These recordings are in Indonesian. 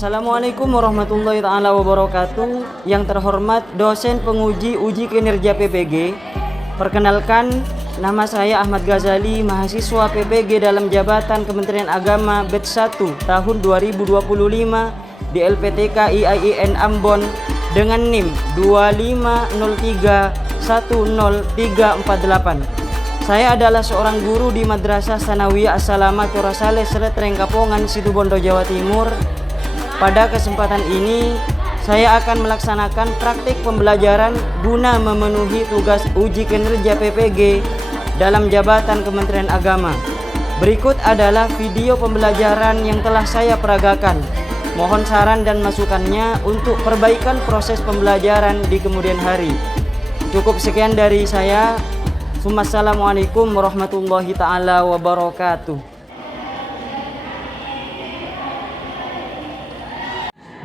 Assalamualaikum warahmatullahi taala wabarakatuh. Yang terhormat dosen penguji uji kinerja PPG, perkenalkan, nama saya Ahmad Ghazali, mahasiswa PPG dalam jabatan Kementerian Agama batch 1 tahun 2025 di LPTK IAIN Ambon dengan NIM 25031038. Saya adalah seorang guru di Madrasah Sanawiyah As-Salamah Turasale Seret Rengkapongan, Situbondo, Jawa Timur. Pada kesempatan ini, saya akan melaksanakan praktik pembelajaran guna memenuhi tugas uji kinerja PPG dalam jabatan Kementerian Agama. Berikut adalah video pembelajaran yang telah saya peragakan. Mohon saran dan masukannya untuk perbaikan proses pembelajaran di kemudian hari. Cukup sekian dari saya. Wassalamualaikum warahmatullahi taala wabarakatuh.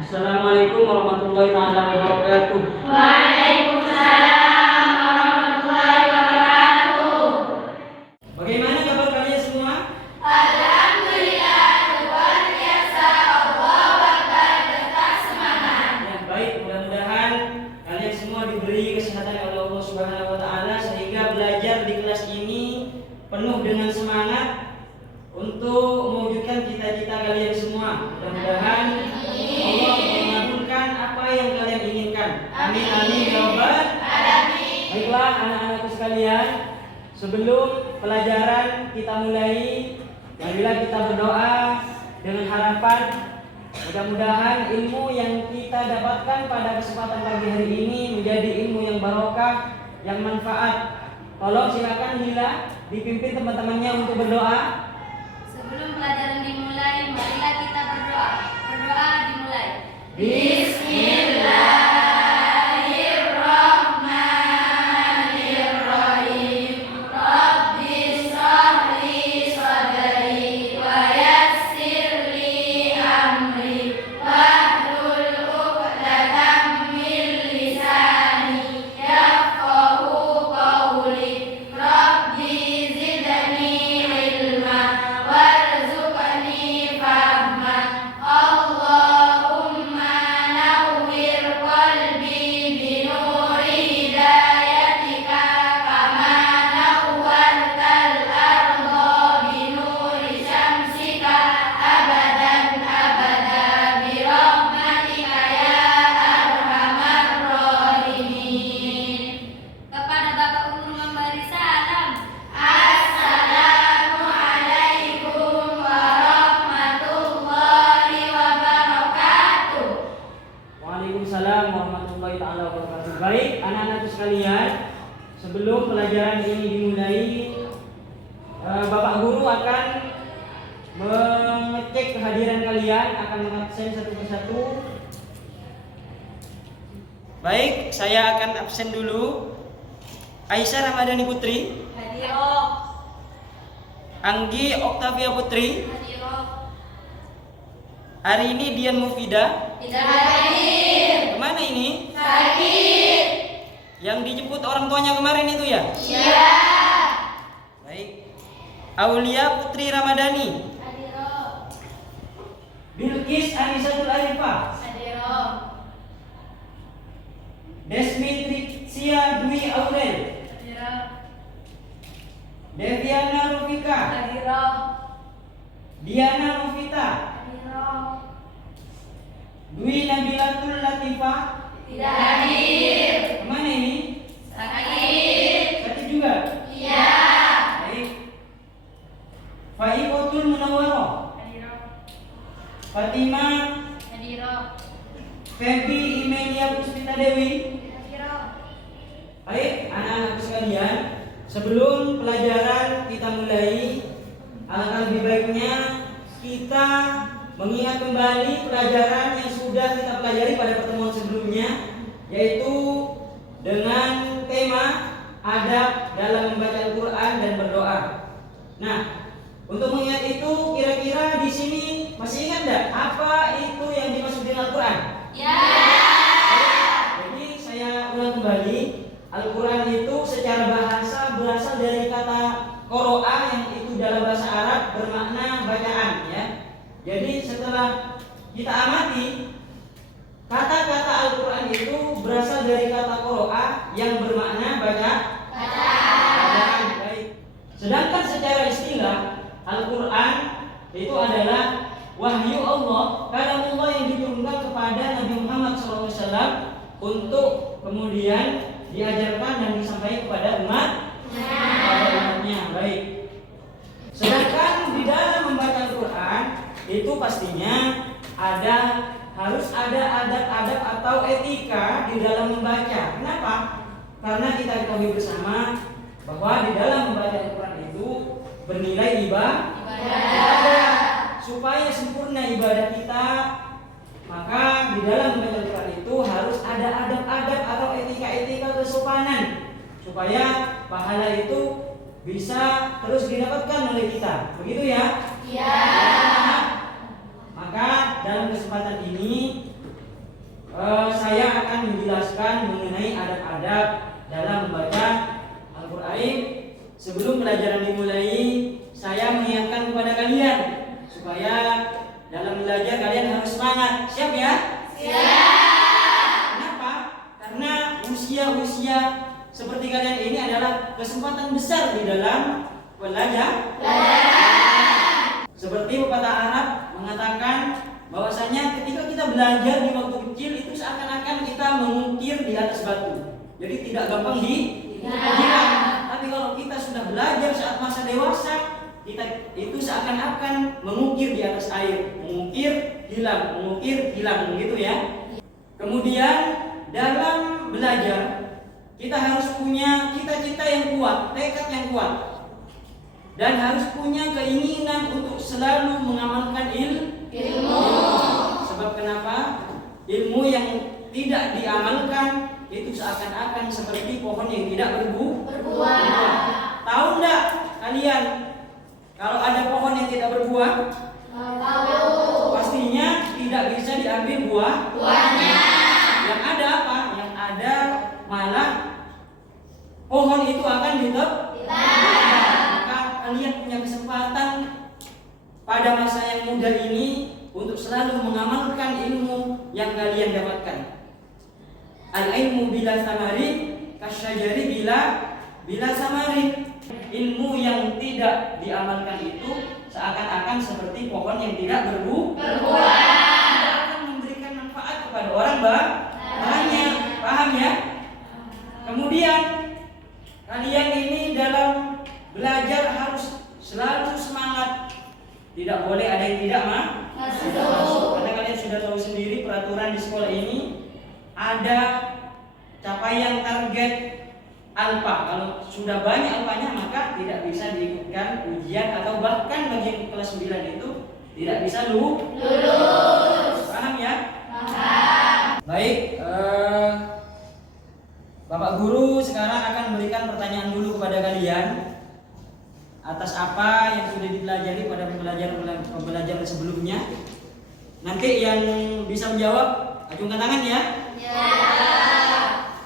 Assalamualaikum warahmatullahi taala wabarakatuh. Waalaikumsalam warahmatullahi wabarakatuh. Bagaimana kabar kalian semua? Alhamdulillah, luar biasa. Allahu Akbar, tetap semangat. Ya, baik, mudah-mudahan kalian semua diberi kesehatan oleh Allah Subhanahu wa taala sehingga belajar di kelas ini penuh dengan semangat untuk mewujudkan cita-cita kalian semua. Mudah-mudahan Allah mengabulkan apa yang kalian inginkan. Amin amin ya rabbal alamin. Baiklah anak-anakku sekalian, sebelum pelajaran kita mulai, marilah kita berdoa dengan harapan mudah-mudahan ilmu yang kita dapatkan pada kesempatan pagi hari ini menjadi ilmu yang barokah, yang manfaat. Tolong silakan Lila dipimpin teman-temannya untuk berdoa. Sebelum pelajaran dimulai, marilah kita berdoa. Berdoa dimulai. Bismillahirrahmanirrahim. Rabbi shrah li sadri wa yassir li amri wahlul 'uqdatam min lisani yafqahu qawli. Rabbi zidni ilma warzuqni fahma. Allahumma nawwir qalbi binuri hidayatika kama nawwartal arda binuri syamsika abadan abada birahmatika ya arhamar rahimin. Kepada Bapak Guru memberi salam. Assalamualaikum warahmatullahi wabarakatuh. Waalaikumsalam warahmatullahi taala wabarakatuh. Baik, anak-anakku sekalian, sebelum pelajaran ini dimulai, Bapak Guru akan mengecek kehadiran kalian, akan mengabsen satu persatu. Baik, saya akan absen dulu. Aisyah Ramadhani Putri, Hadiroh. Anggi Oktavia Putri, Hadiroh. hari ini Dian Mufida. Tidak hadir. Kemana ini? Sakit. Yang dijemput orang tuanya kemarin itu ya? Iya. Baik. Aulia Putri Ramadhani, Hadiroh. Bilqis Anisatul Arifah, Hadiroh. Desmi Trixia Dwi Aurel, Hadiroh. Deviana Rufika, Hadiroh. Diana Novita, Hadiroh. Dwi Nabilatul Latifah. Tidak hadir. Kemana ini? Sakit. Sakit juga? Iya. Baik. Faiqatul Munawwaroh, Hadiroh. Fatima, Hadiroh. Febi Imelia Puspita Dewi. Hadiroh. Baik, anak-anakku sekalian, sebelum pelajaran kita mulai, alangkah lebih baiknya kita mengingat kembali pelajaran yang sudah kita pelajari pada pertemuan sebelumnya, yaitu dengan tema adab dalam membaca Al-Quran dan berdoa. Nah, untuk mengingat itu, kira-kira di sini masih ingat enggak apa itu yang dimaksud dengan Al-Quran? Ya. Jadi saya ulang kembali, Al-Quran itu secara bahasa berasal dari kata qoro'a yang itu dalam bahasa Arab bermakna bacaan ya. Jadi setelah kita amati kata-kata Al-Quran itu berasal dari kata qira'a yang bermakna bacaan. Baik. Sedangkan secara istilah Al-Quran itu adalah wahyu Allah, kalamullah yang diturunkan kepada Nabi Muhammad SAW untuk kemudian diajarkan dan disampaikan kepada umatnya. Baik. Sedangkan di dalam membaca Al-Quran itu pastinya harus ada adab-adab atau etika di dalam membaca. Kenapa? Karena kita ketahui bersama bahwa di dalam membaca Al-Quran itu bernilai ibadah. Supaya sempurna ibadah kita, maka di dalam membaca Al-Quran itu harus ada adab-adab atau etika-etika kesopanan supaya pahala itu bisa terus didapatkan oleh kita. Begitu ya? Iya. Maka dalam kesempatan ini saya akan menjelaskan mengenai adab-adab dalam membaca Al-Quran. Sebelum pelajaran dimulai, saya mengingatkan kepada kalian supaya dalam belajar kalian harus semangat. Siap ya? Siap. Kenapa? Karena usia seperti kalian ini adalah kesempatan besar di dalam belajar. Seperti pepatah Arab mengatakan bahwasanya ketika kita belajar di waktu kecil itu seakan-akan kita mengukir di atas batu. Jadi tidak gampang hilang. Tapi kalau kita sudah belajar saat masa dewasa, kita itu seakan-akan mengukir di atas air, mengukir hilang begitu ya. Kemudian dalam belajar kita harus punya cita-cita yang kuat, tekad yang kuat, dan harus punya keinginan untuk selalu mengamalkan ilmu. Sebab kenapa? Ilmu yang tidak diamalkan itu seakan-akan seperti pohon yang tidak berbuah. Tahu enggak kalian kalau ada pohon yang tidak berbuah? Tahu. Pastinya tidak bisa diambil buahnya. Yang ada apa? Yang ada malah pohon itu akan ditebang. Maka kalian punya kesempatan pada masa yang muda ini untuk selalu mengamalkan ilmu yang kalian dapatkan. Al-ilmu bila samarin kasyajari bila samarin. Ilmu yang tidak diamalkan itu seakan-akan seperti pohon yang tidak berbuah. Tidak akan memberikan manfaat kepada orang banyak. Paham ya? Kemudian kalian ini dalam belajar harus selalu semangat. Tidak boleh ada yang tidak masuk. Karena kalian sudah tahu sendiri peraturan di sekolah ini ada capaian target alfa. Kalau sudah banyak alfanya maka tidak bisa diikutkan ujian atau bahkan bagi yang kelas 9 itu tidak bisa lulus. Paham ya? Paham. Baik, Bapak Guru sekarang akan memberikan pertanyaan dulu kepada kalian atas apa yang sudah dipelajari pada pembelajaran sebelumnya. Nanti yang bisa menjawab acungkan tangan ya.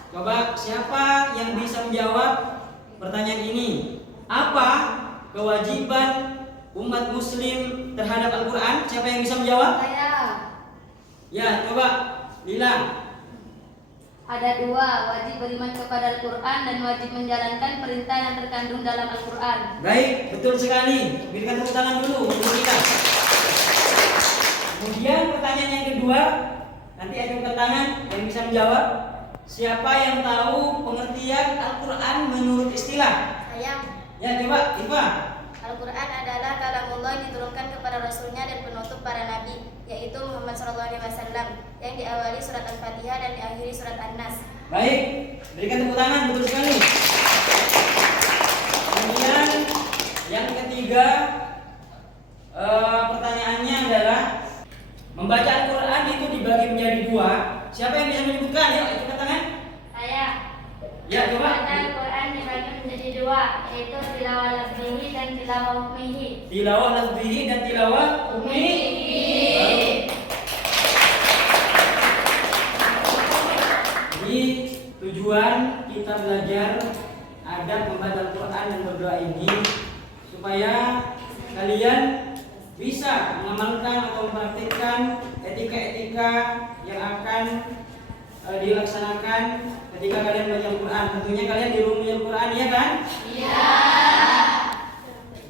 Coba siapa yang bisa menjawab pertanyaan ini? Apa kewajiban umat muslim terhadap Al-Quran? Siapa yang bisa menjawab? Saya. Ya, coba Lila. Ada dua, wajib beriman kepada Al-Quran dan wajib menjalankan perintah yang terkandung dalam Al-Quran. Baik, betul sekali. Berikan tepuk tangan dulu untuk kita. Kemudian pertanyaan yang kedua, nanti acungkan tangan yang bisa menjawab. Siapa yang tahu pengertian Al-Quran menurut istilah? Saya. Ya, coba Iva. Al-Quran adalah kalamullah yang diturunkan kepada Rasulnya dan penutup para nabi, yaitu Muhammad SAW, yang diawali surat Al-Fatihah dan diakhiri surat An-Nas. Baik, berikan tepuk tangan, betul sekali. Kemudian yang ketiga, pertanyaannya adalah membaca Al-Quran itu dibagi menjadi dua. Siapa yang bisa menyebutkan? Yuk, itu tangan. Saya. Ya, coba. Membaca Al-Quran dibagi menjadi dua, yaitu tilawah lafzihi dan tilawah hukmihi. Tilawah lafzihi dan tilawah hukmihi. Jadi tujuan kita belajar adab membaca Al-Quran dan berdoa ini supaya kalian bisa mengamalkan atau mempraktikkan etika-etika yang akan dilaksanakan ketika kalian baca Al-Quran. Tentunya kalian di rumah Al-Quran, ya kan? Iya.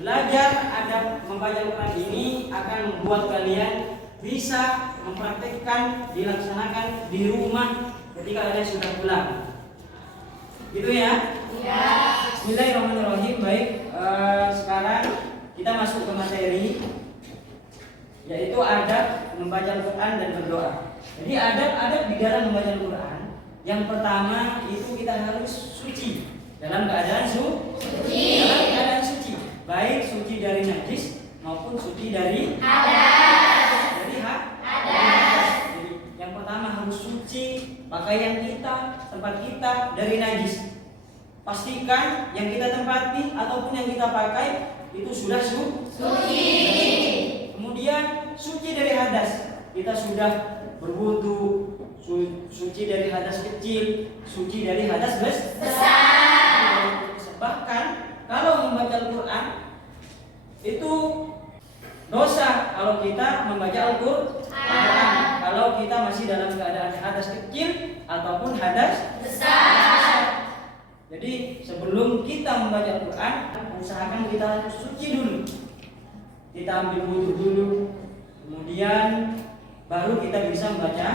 Belajar adab membaca Al-Quran ini akan membuat kalian bisa mempraktikkan, dilaksanakan di rumah ketika kalian sudah pulang. Gitu ya? Iya. Bismillahirrahmanirrahim. Baik, sekarang kita masuk ke materi, yaitu adab membaca Al-Quran dan berdoa. Jadi adab-adab di dalam membaca Al-Quran, yang pertama itu kita harus suci dalam keadaan suci. Dalam keadaan suci, baik suci dari najis maupun suci dari hadas. Jadi yang pertama harus suci pakaian kita, tempat kita dari najis. Pastikan yang kita tempati ataupun yang kita pakai itu sudah suci. Kemudian suci dari hadas. Kita sudah berwudu, suci dari hadas kecil, suci dari hadas besar. Bahkan kalau membaca Al-Quran itu dosa kalau kita membaca Al-Quran kalau kita masih dalam keadaan hadas kecil ataupun hadas besar. Jadi sebelum kita membaca Al-Quran, usahakan kita suci dulu. Kita ambil wudu dulu, kemudian baru kita bisa membaca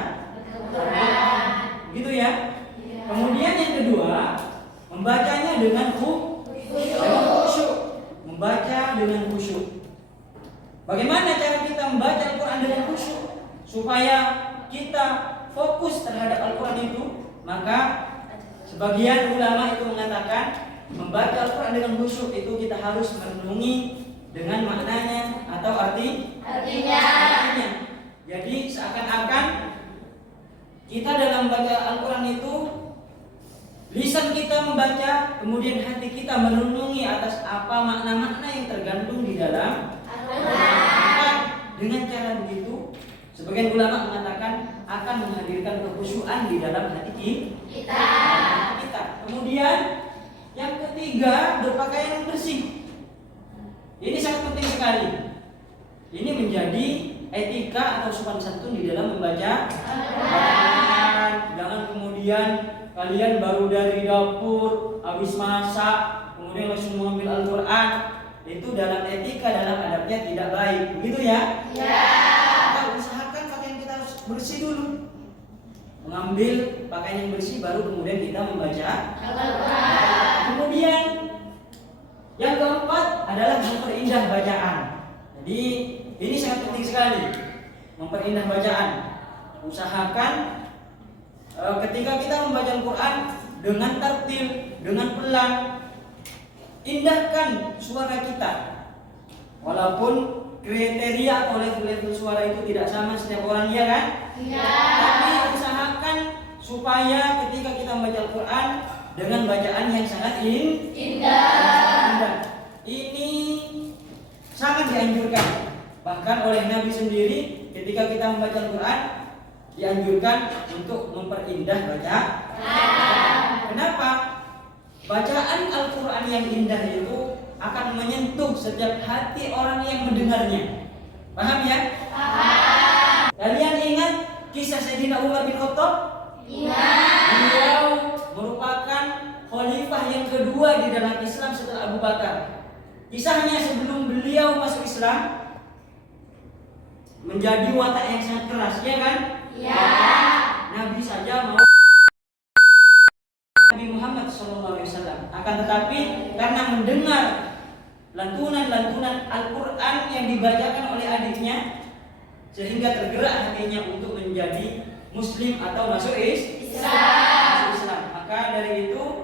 Al-Quran. Gitu ya. Kemudian yang kedua, membacanya dengan khusyuk. Membaca dengan khusyuk. Bagaimana cara kita membaca Al-Quran dengan khusyuk supaya kita fokus terhadap Al-Quran itu? Maka sebagian ulama itu mengatakan membaca Al-Quran dengan khusyuk itu kita harus merenungi dengan maknanya atau artinya. Jadi seakan-akan kita dalam membaca Al-Quran itu lisan kita membaca, kemudian hati kita merenungi atas apa makna-makna yang tergandung di dalam Al-Quran. Dengan cara begitu, sebagian ulama mengatakan akan menghadirkan kekhusyuan di dalam hati kita. Kemudian yang ketiga, berpakaian yang bersih. Ini sangat penting sekali. Ini menjadi etika atau sopan santun di dalam membaca Al-Quran. Jangan kemudian kalian baru dari dapur, habis masak, kemudian langsung mengambil Al-Quran. Itu dalam etika, dalam adabnya tidak baik. Begitu ya? Ya. Kita usahakan pakaian kita harus bersih dulu. Mengambil pakaian yang bersih, baru kemudian kita membaca Al-Quran. Kemudian yang keempat adalah memperindah bacaan. Jadi ini sangat penting sekali, memperindah bacaan. Usahakan ketika kita membaca Al-Quran dengan tartil, dengan pelan, indahkan suara kita. Walaupun kriteria atau level suara itu tidak sama setiap orang, ya kan? Ya. Tapi usahakan supaya ketika kita membaca Al-Quran dengan bacaan yang sangat indah. Ini sangat dianjurkan. Bahkan oleh Nabi sendiri ketika kita membaca Al-Quran dianjurkan untuk memperindah bacaan. Kenapa? Bacaan Al-Quran yang indah itu akan menyentuh setiap hati orang yang mendengarnya. Paham ya? Paham. Kalian ingat kisah Sayyidina Umar bin Khattab? Ingat. Beliau merupakan khalifah yang kedua di dalam Islam setelah Abu Bakar. Kisahnya sebelum beliau masuk Islam menjadi watak yang sangat keras, ya kan? Ya. Nabi saja mau Nabi Muhammad SAW. Akan tetapi karena mendengar lantunan-lantunan Al-Quran yang dibacakan oleh adiknya, sehingga tergerak hatinya untuk menjadi Muslim atau masuk Islam. Maka dari itu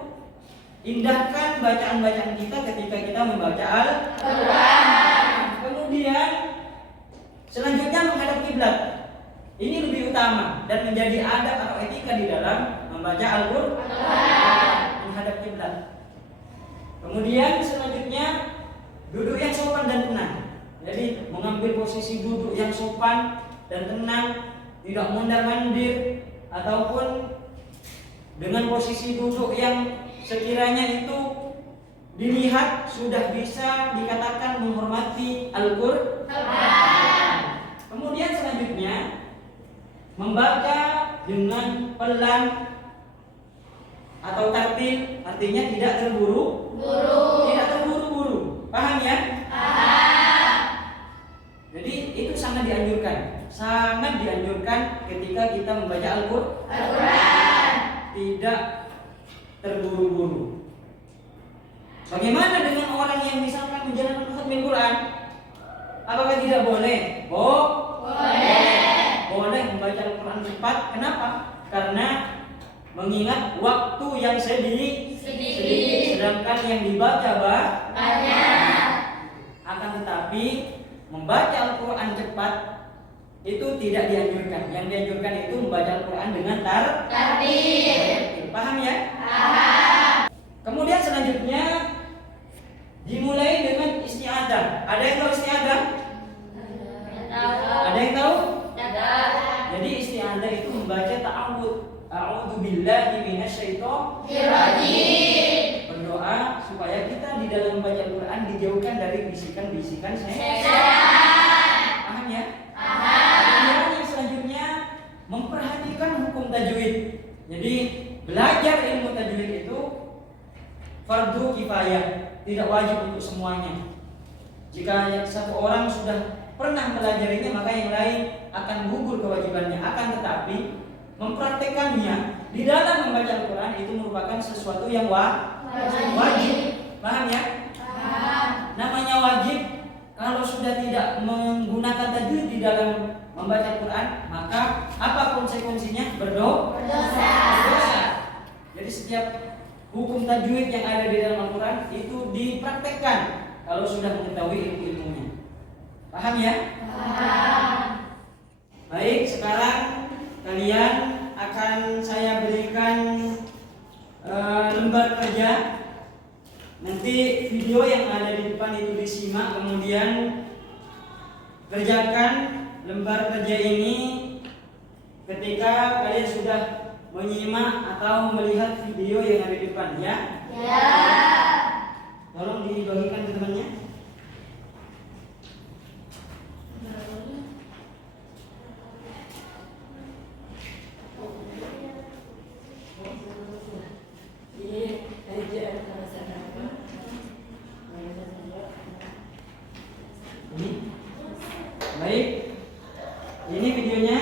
indahkan bacaan-bacaan kita ketika kita membaca Al-Quran. Kemudian selanjutnya menghadap kiblat. Ini lebih utama dan menjadi adab atau etika di dalam membaca Al-Quran. Menghadap kiblat. Kemudian selanjutnya duduk yang sopan dan tenang. Jadi mengambil posisi duduk yang sopan dan tenang, tidak mondar-mandir ataupun dengan posisi duduk yang sekiranya itu dilihat sudah bisa dikatakan menghormati Al-Quran. membaca dengan pelan atau tartil, artinya tidak terburu-buru. Paham ya? Paham. Jadi itu sangat dianjurkan ketika kita membaca Al-Quran, tidak terburu-buru. Bagaimana dengan orang yang misalkan menjalankan khatmil Quran? Apakah tidak boleh? Boleh membaca Al-Quran cepat. Kenapa? Karena mengingat waktu yang sedikit, sedangkan yang dibaca banyak. Akan tetapi membaca Al-Quran cepat itu tidak dianjurkan. Yang dianjurkan itu membaca Al-Quran dengan tartil. Paham ya? Paham. Kemudian selanjutnya dimulai dengan isti'adzah. Ada yang tahu isti'adzah? Ada yang tahu? Jadi isti'adzah itu membaca ta'awudz. A'udzu billahi minasyaitonir rajim. Berdoa supaya kita di dalam membaca Al-Quran dijauhkan dari bisikan-bisikan setan. Paham ya? Paham. Kemudian yang selanjutnya memperhatikan hukum tajwid. Jadi belajar ilmu tajwid itu fardu kifayah, tidak wajib untuk semuanya. Jika satu orang sudah pernah mempelajarinya, maka yang lain akan gugur kewajibannya. Akan tetapi mempraktekannya di dalam membaca Al-Quran itu merupakan sesuatu yang wajib. Paham ya? Paham. Namanya wajib, kalau sudah tidak menggunakan tajwid di dalam membaca Al-Quran, maka apa konsekuensinya? Berdosa. Jadi setiap hukum tajwid yang ada di dalam Al-Quran itu dipraktekkan kalau sudah mengetahui ilmu-ilmunya. Paham ya? Paham. Baik, sekarang kalian akan saya berikan lembar kerja. Nanti video yang ada di depan itu disimak, kemudian kerjakan lembar kerja ini ketika kalian sudah menyimak atau melihat video yang ada di depan ya. Ya. Tolong dibagikan ke temannya. Baik, ini videonya,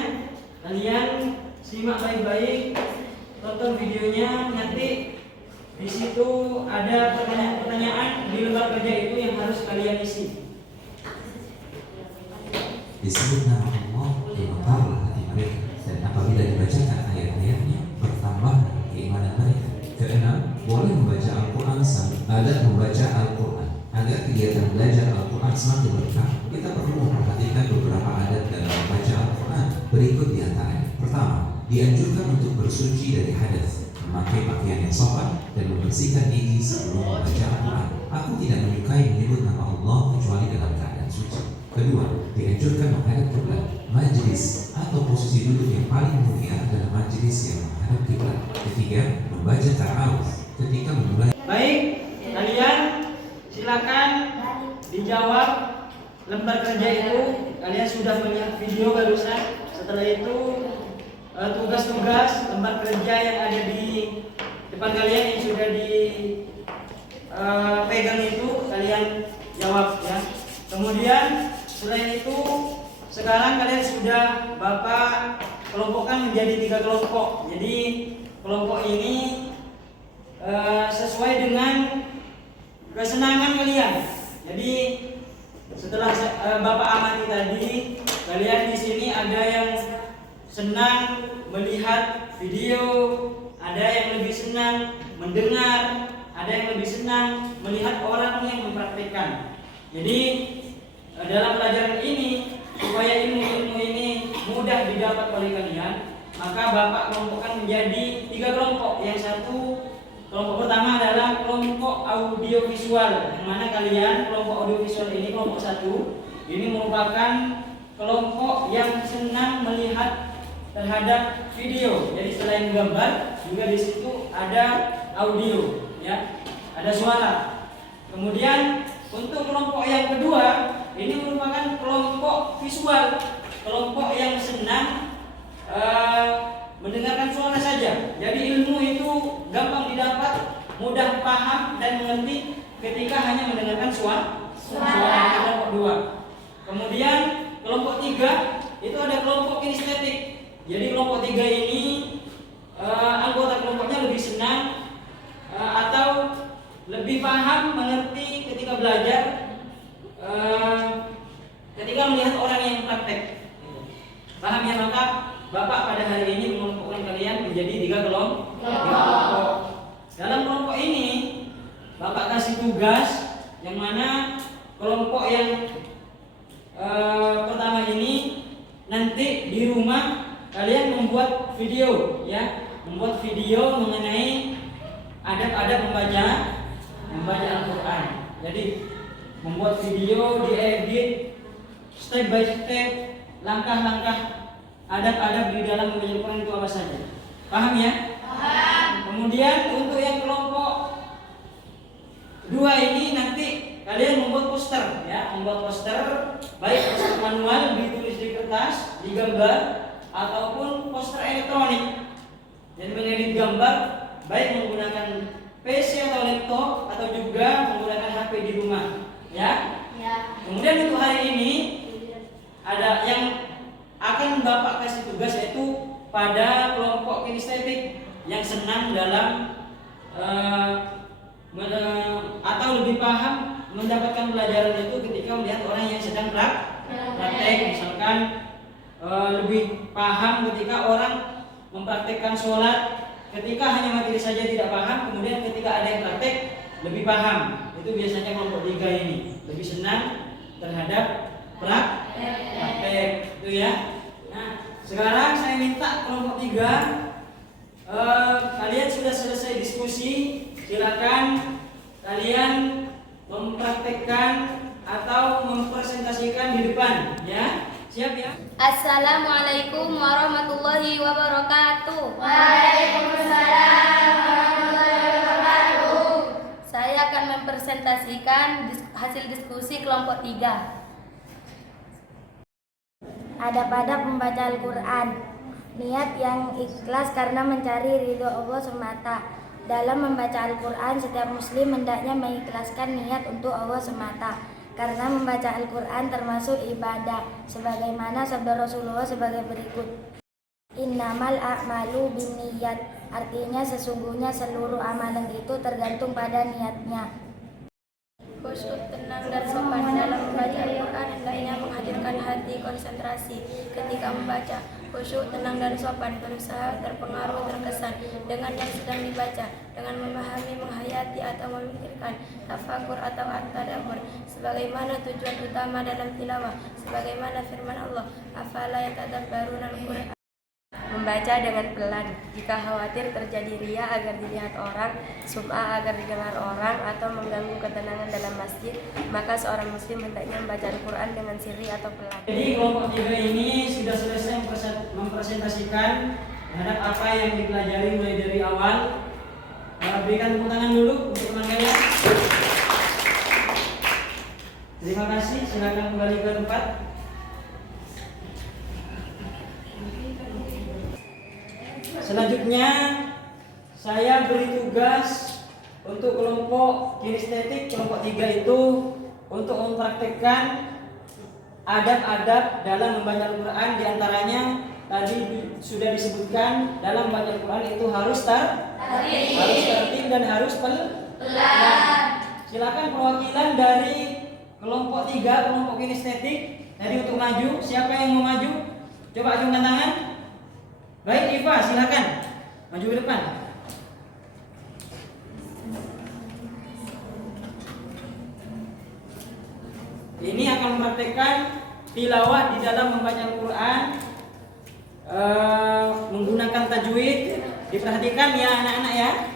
kalian simak baik-baik, tonton videonya. Nanti di situ ada pertanyaan-pertanyaan di lembar kerja itu yang harus kalian isi. Disebut nama Allah gemetarlah hati mereka, dan apabila dibacakan ayat-ayatnya bertambah keimanan mereka. Keenam, boleh membaca Al-Quran agar kegiatan belajar Al-Quran semakin berkah. Kita perlu memperhatikan beberapa adat dalam membaca Al-Quran. Berikut di antaranya. Pertama, dianjurkan untuk bersuci dari hadas, memakai pakaian yang sopan, dan membersihkan gigi sebelum membaca Al-Quran. Aku tidak menyukai menyebut nama Allah kecuali dalam keadaan suci. Kedua, dianjurkan menghadap kiblat. Majlis atau posisi duduk yang paling mulia adalah majlis yang menghadap kiblat. Ketiga, membaca ta'awudz ketika memulai. Baik, kalian silakan dijawab lembar kerja itu. Kalian sudah melihat video barusan. Setelah itu tugas-tugas lembar kerja yang ada di depan kalian yang sudah dipegang itu kalian jawab ya. Kemudian selain itu sekarang kalian sudah Bapak kelompokkan menjadi 3 kelompok. Jadi kelompok ini sesuai dengan kesenangan kalian. Jadi setelah Bapak amati tadi, kalian di sini ada yang senang melihat video, ada yang lebih senang mendengar, ada yang lebih senang melihat orang yang mempraktikkan. Jadi dalam pelajaran ini supaya ilmu-ilmu ini mudah didapat oleh kalian, maka Bapak kelompokkan menjadi 3 kelompok. Yang satu kelompok pertama adalah kelompok audiovisual, yang mana kalian kelompok audiovisual ini kelompok 1 ini merupakan kelompok yang senang melihat terhadap video. Jadi selain gambar juga di situ ada audio, ya, ada suara. Kemudian untuk kelompok yang kedua ini merupakan kelompok visual, kelompok yang senang mendengarkan suara saja. Jadi ilmu itu gampang didapat, mudah paham dan mengerti ketika hanya mendengarkan suara. Kelompok 2. Kemudian kelompok 3 itu ada kelompok kinestetik. Jadi kelompok 3 ini anggota kelompoknya lebih senang atau lebih paham, mengerti ketika belajar, ketika melihat orang yang praktek. Paham ya? Maka Bapak pada hari ini mengelompokkan kalian menjadi 3 kelompok. Dalam kelompok ini Bapak kasih tugas yang mana kelompok yang pertama ini nanti di rumah kalian membuat video ya, membuat video mengenai adab-adab membaca Al-Quran. Jadi membuat video, diedit step by step, langkah-langkah adab-adab di dalam membaca Al-Quran itu apa saja. Paham ya? Paham. Kemudian untuk yang kelompok 2 ini nanti kalian membuat poster ya, membuat poster baik poster manual ditulis di kertas, digambar ataupun poster elektronik. Dan mengedit gambar baik menggunakan PC atau laptop atau juga menggunakan HP di rumah ya. Kemudian untuk hari ini ada yang akan Bapak kasih tugas yaitu pada kelompok kinestetik yang senang dalam atau lebih paham mendapatkan pelajaran itu ketika melihat orang yang sedang praktek. Misalkan lebih paham ketika orang mempraktekkan sholat, ketika hanya materi saja tidak paham, kemudian ketika ada yang praktek lebih paham. Itu biasanya kelompok 3 ini lebih senang terhadap praktek itu ya. Nah, sekarang saya minta kelompok 3 kalian sudah selesai diskusi, silakan kalian mempraktekkan atau mempresentasikan di depan ya. Siap ya? Assalamualaikum warahmatullahi wabarakatuh. Waalaikumsalam warahmatullahi wabarakatuh. Saya akan mempresentasikan hasil diskusi kelompok 3. Adab-adab membaca Al-Quran. Niat yang ikhlas karena mencari ridho Allah semata. Dalam membaca Al-Quran, setiap muslim hendaknya mengikhlaskan niat untuk Allah semata. Karena membaca Al-Quran termasuk ibadah, sebagaimana sabda Rasulullah sebagai berikut. Innamal a'malu binniyat. Artinya sesungguhnya seluruh amalan itu tergantung pada niatnya. Khusyuk, tenang dan sopan dalam membaca Al-Quran hendaknya menghadirkan hati konsentrasi ketika membaca. Khusyuk, tenang dan sopan, berusaha terpengaruh terkesan dengan yang sedang dibaca, dengan memahami, menghayati atau memikirkan, tafakur atau at-tadabbur, sebagaimana tujuan utama dalam tilawah, sebagaimana firman Allah, afala yatadabbaruna al-Qur'an. Membaca dengan pelan, jika khawatir terjadi riya agar dilihat orang, sum'ah agar didengar orang, atau mengganggu ketenangan dalam masjid, maka seorang muslim hendaknya membaca Al-Quran dengan sirri atau pelan. Jadi kelompok 3 ini sudah selesai mempresentasikan terhadap apa yang dipelajari mulai dari awal. Berikan tepuk tangan dulu untuk teman kalian. Terima kasih, silakan kembali ke tempat. Selanjutnya saya beri tugas untuk kelompok kinestetik kelompok 3 itu untuk mempraktekkan adab-adab dalam membaca Al-Quran. Di antaranya tadi sudah disebutkan dalam membaca Al-Quran itu harus tertib dan harus pelan. Silakan perwakilan dari kelompok 3 kelompok kinestetik tadi untuk maju. Siapa yang mau maju? Coba acungkan tangan. Baik, Iva, silakan maju ke depan. Ini akan mempraktekkan tilawah di dalam membaca Al-Quran, menggunakan tajwid. Diperhatikan ya anak-anak ya.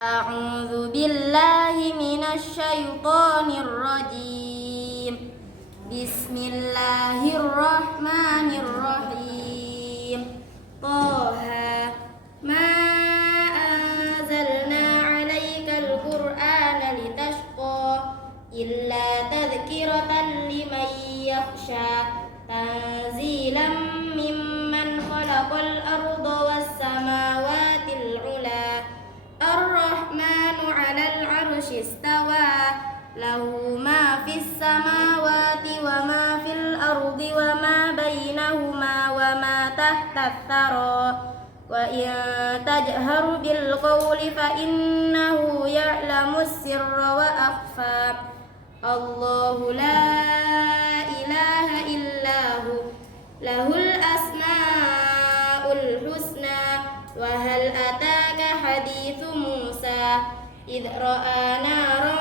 A'udzu billahi minasy syaithanir rajim. Bismillahirrahmanirrahim. Taha ma anzalna 'alaikal qur'ana litashqa illa tadhkiratan liman yakhsha. تنزيلا ممن خلق الأرض والسماوات العلى الرحمن على العرش استوى له ما في السماوات وما في الأرض وما بينهما وما تحت الثرى وإن تجهر بالقول فإنه يعلم السر وأخفى الله لا إله إلا هو له الأسماء الحسنى وهل أتاك حديث موسى إذ رأى نارا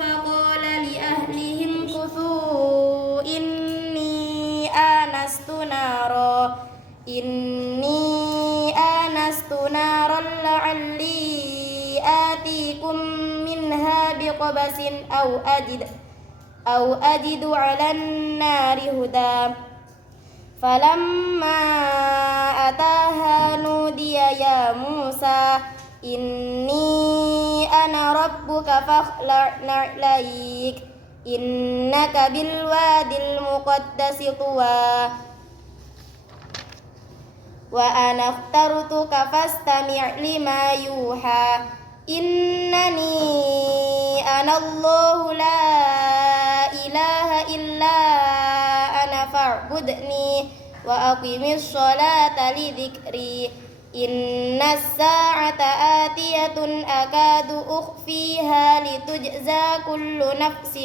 فقال لأهلهم كثوا إني آنست نارا لعلي آتيكم منها بقبس أو أجد على النار هدى فلما أتاها نودي يا موسى إني أنا ربك فاخلع نعليك إنك بالوادي المقدس طوى وأنا اخترتك فاستمع لما يوحى إنني أنا الله لا إله إلا أنا فاعبدني وأقم الصلاة لذكري إن الساعة آتية أكاد أخفيها لتجزى كل نفس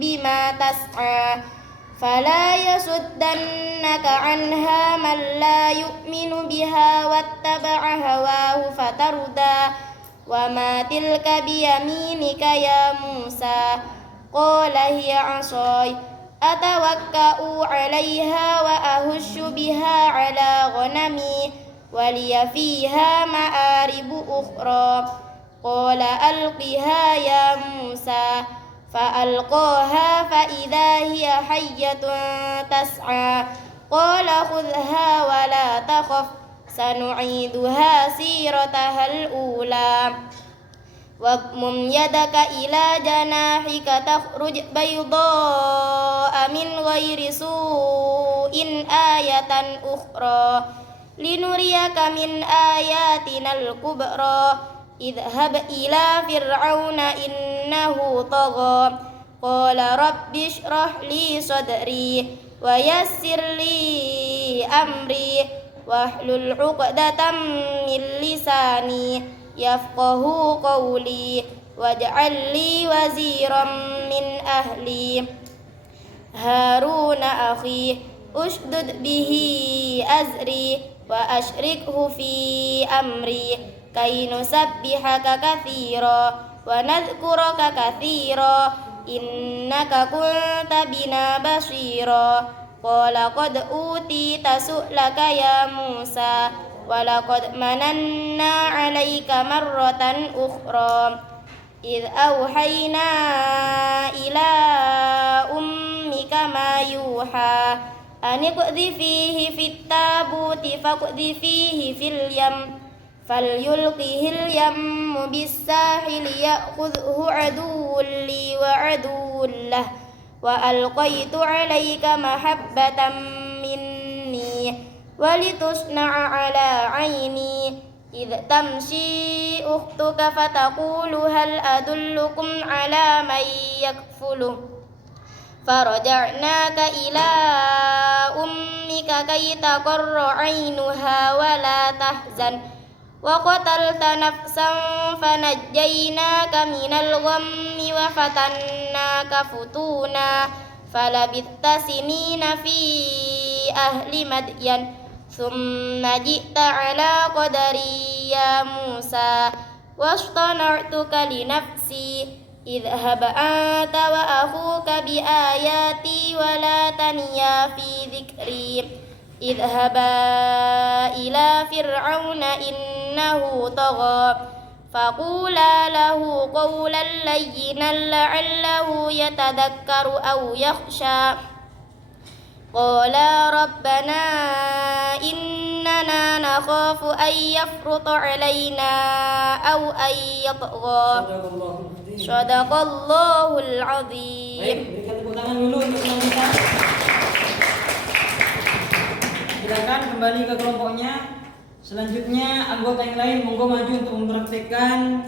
بما تسعى فلا يصدنك عنها من لا يؤمن بها واتبع هواه فتردى وما تلك بيمينك يا موسى قال هي عصاي أتوكأ عليها وأهش بها على غنمي ولي فيها مآرب أخرى قال ألقها يا موسى فألقاها فإذا هي حية تسعى قال خذها ولا تخف سنعيدها سيرتها الأولى واضمم يدك إلى جناحك تخرج بيضاء من غير سوء آية أخرى لنريك من آياتنا الكبرى اذهب إلى فرعون إنه طغى قال رب اشرح لي صدري ويسر لي أمري واحلل عقدة من لساني يفقه قولي واجعل لي وزيرا من أهلي هارون أخي أشدد به أزري وأشركه في أمري كي نسبحك كثيرا ونذكرك كثيرا إنك كنت بنا بصيرا قال قد أوتيت سؤلك يا موسى ولقد مننا عليك مرة أخرى إذ أوحينا إلى أمك ما يوحى أن اقذفيه في التابوت فاقذفيه في اليم فليلقه اليم بالساحل يأخذه عدو لي وعدو له وألقيت عليك محبة مني ولتصنع على عيني إذ تمشي أختك فتقول هل أدلكم على من يكفله فرجعناك إلى أمك كي تقر عينها ولا تحزن وقتلت نفسا فنجيناك من الغم وفتناك فتونا فلبثت سنين في أهل مدين ثم جئت على قدري يا موسى واصطنعتك لنفسي اذهب أنت وأخوك بآياتي ولا تنيا في ذكري اذهبا إلى فرعون إنه طغى فقولا له قولا لينا لعله يتذكر أو يخشى قالا ربنا إننا نخاف أن يفرط علينا أو أن يطغى صدق الله العظيم. Baik, berikan tepuk tangan dulu untuk teman kita. kembali ke kelompoknya. Selanjutnya anggota yang lain monggo maju untuk mempraktikkan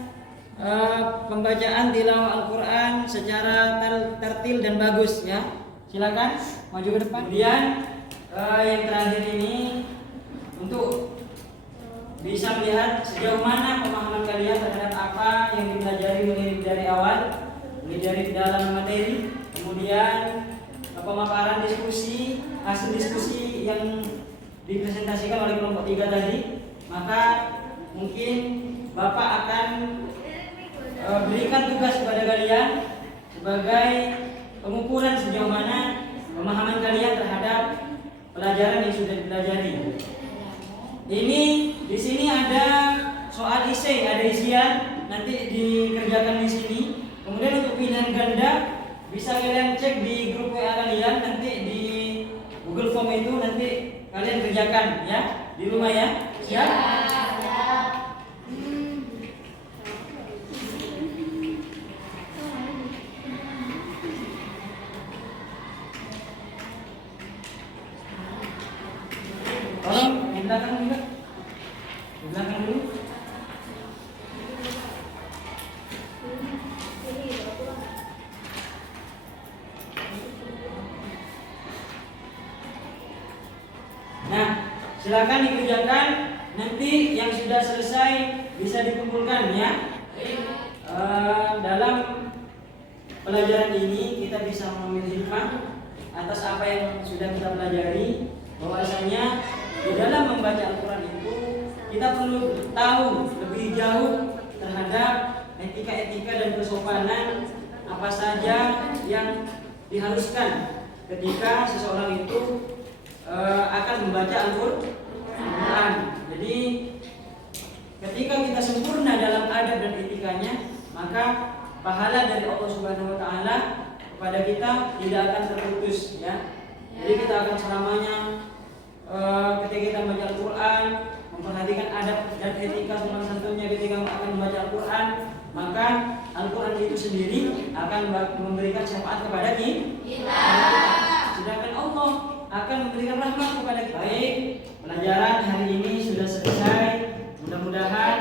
pembacaan tilawah Al-Quran secara tertil dan bagus ya. Silakan maju ke depan. Kemudian yang terakhir ini untuk bisa melihat sejauh mana pemahaman kalian terhadap apa yang dipelajari mulai dari awal, mulai dari dalam materi, kemudian pemaparan diskusi, hasil diskusi yang dipresentasikan oleh kelompok 3 tadi. Maka mungkin Bapak akan berikan tugas kepada kalian sebagai pengukuran sejauh mana pemahaman kalian terhadap pelajaran yang sudah dipelajari. Ini di sini ada soal isi, ada isian, nanti dikerjakan di sini. Kemudian untuk pilihan ganda bisa kalian cek di grup WA kalian, nanti di Google Form itu nanti kalian kerjakan ya di rumah ya. Siap? Tolong di belakang juga. Di belakang dulu. Nah, silakan dikerjakan. Nanti yang sudah selesai bisa dikumpulkan ya. Dalam pelajaran ini kita bisa mengambil hikmah atas apa yang sudah kita pelajari, bahwasanya di dalam membaca Al-Quran itu kita perlu tahu lebih jauh terhadap etika-etika dan kesopanan apa saja yang diharuskan ketika seseorang itu akan membaca Al-Quran. Jadi ketika kita sempurna dalam adab dan etikanya, maka pahala dari Allah Subhanahu wa taala kepada kita tidak akan terputus ya. Jadi kita akan selamanya ketika kita membaca Al-Quran memperhatikan adab dan etika sopan santunnya ketika akan membaca Al-Quran, maka Al-Quran itu sendiri akan memberikan syafaat kepada kita. Sedangkan Allah akan memberikan rahmat kepada kita. Baik, pelajaran hari ini sudah selesai. Mudah-mudahan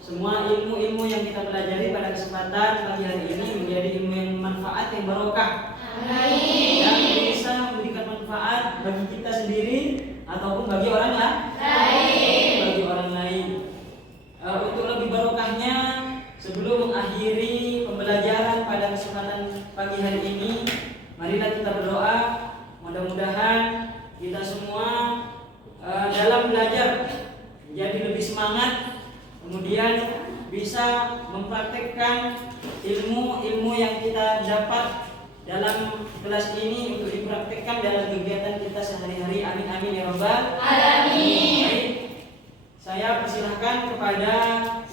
semua ilmu-ilmu yang kita pelajari pada kesempatan pagi hari ini menjadi ilmu yang manfaat, yang barokah. Amin. Yang bisa memberikan manfaat bagi kita sendiri ataupun bagi orang lain. Untuk lebih barokahnya, sebelum mengakhiri pembelajaran pada kesempatan pagi hari ini, marilah kita berdoa. Mudah-mudahan kita semua dalam belajar menjadi lebih semangat, kemudian bisa mempraktekkan ilmu-ilmu yang kita dapat dalam kelas ini untuk dipraktekkan dalam kegiatan kita sehari-hari. Amin amin ya rabbal alamin. Baik, saya persilahkan kepada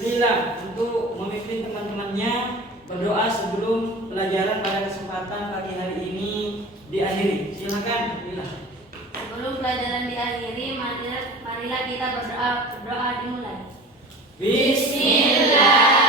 Lila untuk memimpin teman-temannya berdoa sebelum pelajaran pada kesempatan pagi hari ini diakhiri. Silakan Lila. Sebelum pelajaran diakhiri, marilah kita berdoa dimulai. Bismillah.